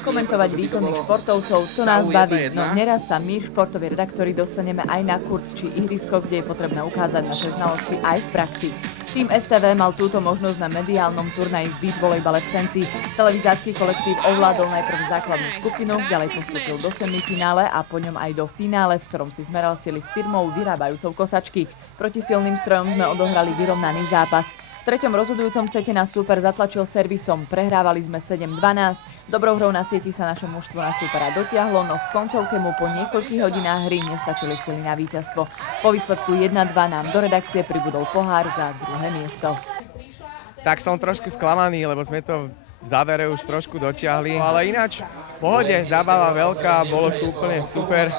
Komentovať výkonných športovcov, to nás baví, no neraz sa my, športoví redaktori, dostaneme aj na kurt či ihrisko, kde je potrebné ukázať naše znalosti aj v praxi. Tým STV mal túto možnosť na mediálnom turnaji v beach volejbale v Senci. Televizácky kolektív ovládol najprv základnú skupinu, ďalej postúpil do semifinále a po ňom aj do finále, v ktorom si zmeral sily s firmou vyrábajúcou kosačky. Proti silným strojom sme odohrali vyrovnaný zápas. V treťom rozhodujúcom sete nás súper zatlačil servisom. Prehrávali sme 7-12. Dobrou hrou na sieti sa naše mužstvo na súpera dotiahlo, no v koncovke mu po niekoľkých hodinách hry nestačili sily na víťazstvo. Po výsledku 1-2 nám do redakcie pribudol pohár za druhé miesto. Tak som trošku sklamaný, lebo sme to v závere už trošku dotiahli, ale ináč v pohode, zábava veľká, bolo to úplne super.